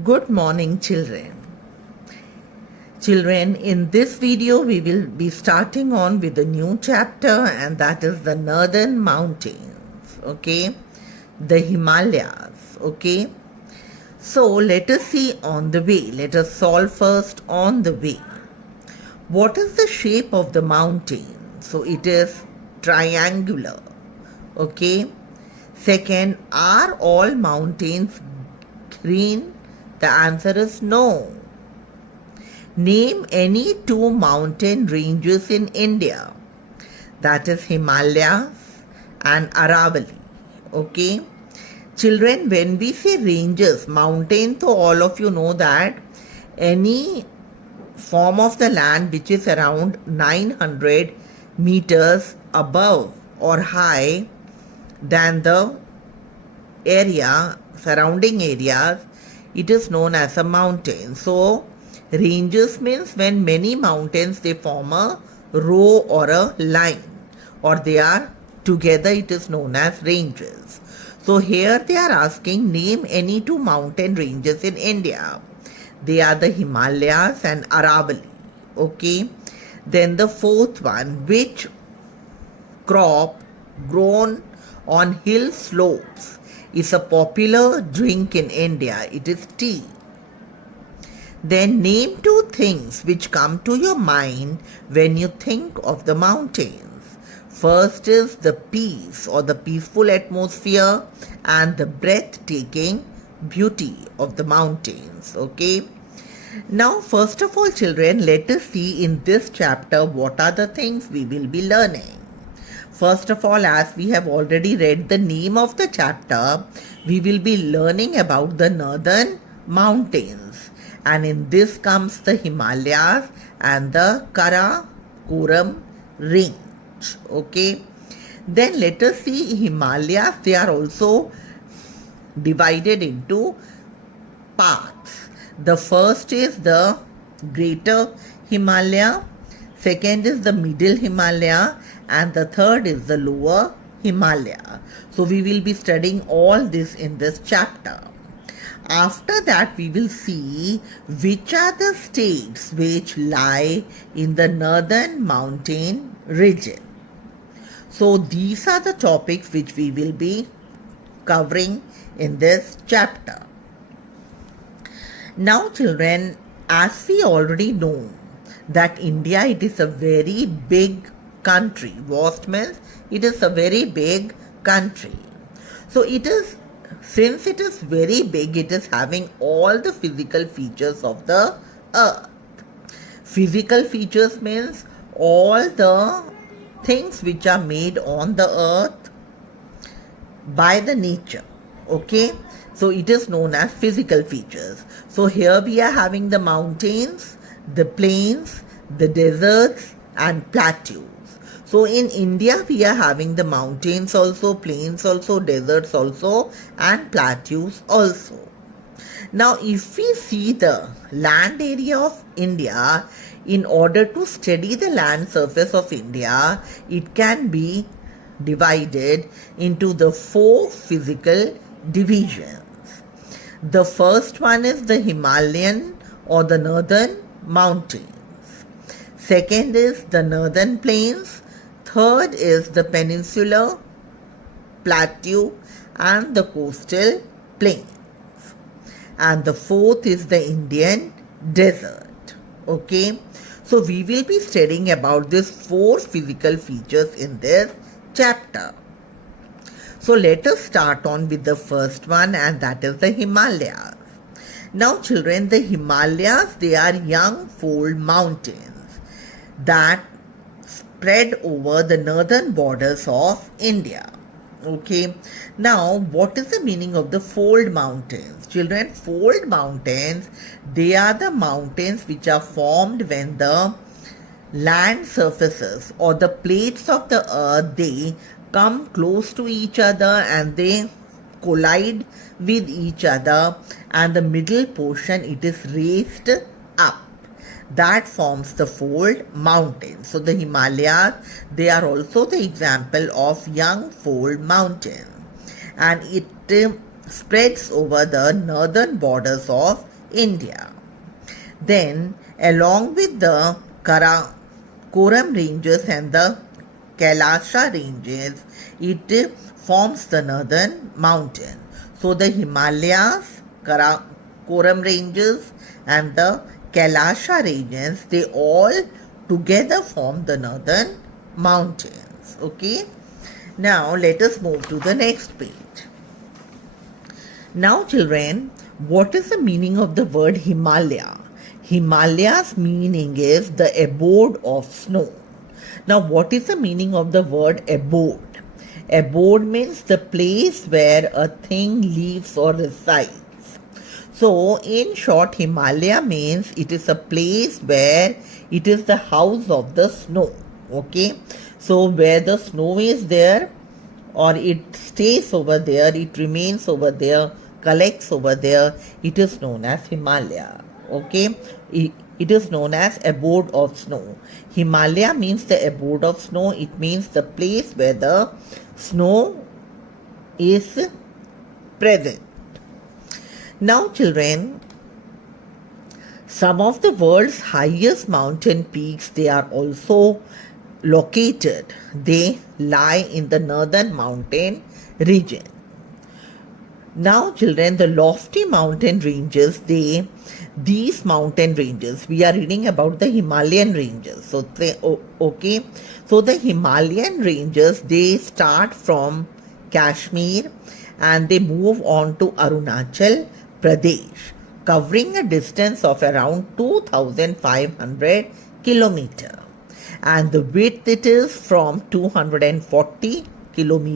Good morning, children. Children, in this video, we will be starting on with a new chapter, and that is the Northern Mountains, okay? The Himalayas, okay? So, let us see on the way. Let us solve first on the way. What is the shape of the mountain? So, it is triangular, okay? Second, are all mountains green? The answer is no. Name any two mountain ranges in India. That is Himalayas and Aravalli. Okay. Children, when we say ranges, mountain, so all of you know that any form of the land which is around 900 meters above or high than the area, surrounding areas, it is known as a mountain. So, ranges means when many mountains they form a row or a line, or they are together, it is known as ranges. So, here they are asking name any two mountain ranges in India. They are the Himalayas and Aravalli. Okay. Then the fourth one, which crop grown on hill slopes is a popular drink in India? It is tea. Then name two things which come to your mind when you think of the mountains. First is the peace or the peaceful atmosphere and the breathtaking beauty of the mountains. Okay. Now, first of all, children, let us see in this chapter what are the things we will be learning. First of all, as we have already read the name of the chapter, we will be learning about the northern mountains. And in this comes the Himalayas and the Karakoram range. Okay. Then let us see Himalayas. They are also divided into parts. The first is the Greater Himalaya. Second is the Middle Himalaya, and the third is the Lower Himalaya. So we will be studying all this in this chapter. After that, we will see which are the states which lie in the northern mountain region. So these are the topics which we will be covering in this chapter. Now, children, as we already know that India, it is a very big country. Vast means it is a very big country. So it is, since it is very big, it is having all the physical features of the earth. Physical features means all the things which are made on the earth by the nature. Okay. So it is known as physical features. So here we are having the mountains, the plains, the deserts and plateaus. So in India we are having the mountains also, plains also, deserts also and plateaus also. Now if we see the land area of India, in order to study the land surface of India, it can be divided into the four physical divisions. The first one is the Himalayan or the northern mountains. Second is the northern plains. Third is the peninsular, plateau and the coastal plains. And the fourth is the Indian desert. Okay. So we will be studying about these four physical features in this chapter. So let us start on with the first one, and that is the Himalayas. Now children, the Himalayas, they are young fold mountains that spread over the northern borders of India. Okay. Now what is the meaning of the fold mountains? Children, fold mountains, they are the mountains which are formed when the land surfaces or the plates of the earth, they come close to each other and they collide with each other, and the middle portion, it is raised up. That forms the fold mountain. So the Himalayas, they are also the example of young fold mountain, and it spreads over the northern borders of India. Then, along with the Karakoram ranges and the Kailasha ranges, it forms the northern mountain. So, the Himalayas, Karakoram ranges, and the Kailasha regions, they all together form the northern mountains. Okay. Now, let us move to the next page. Now, children, what is the meaning of the word Himalaya? Himalaya's meaning is the abode of snow. Now, what is the meaning of the word abode? Abode means the place where a thing lives or resides. So, in short, Himalaya means it is a place where it is the house of the snow. Okay, so where the snow is there, or it stays over there, it remains over there, collects over there, it is known as Himalaya. Okay, it is known as abode of snow. Himalaya means the abode of snow. It means the place where the snow is present. Now, children, some of the world's highest mountain peaks, they are also located. They lie in the northern mountain region. Now, children, the lofty mountain ranges, these mountain ranges, we are reading about the Himalayan ranges. So, okay. So, the Himalayan ranges, they start from Kashmir and they move on to Arunachal Pradesh, covering a distance of around 2,500 kilometers. And the width it is from 240 kilometers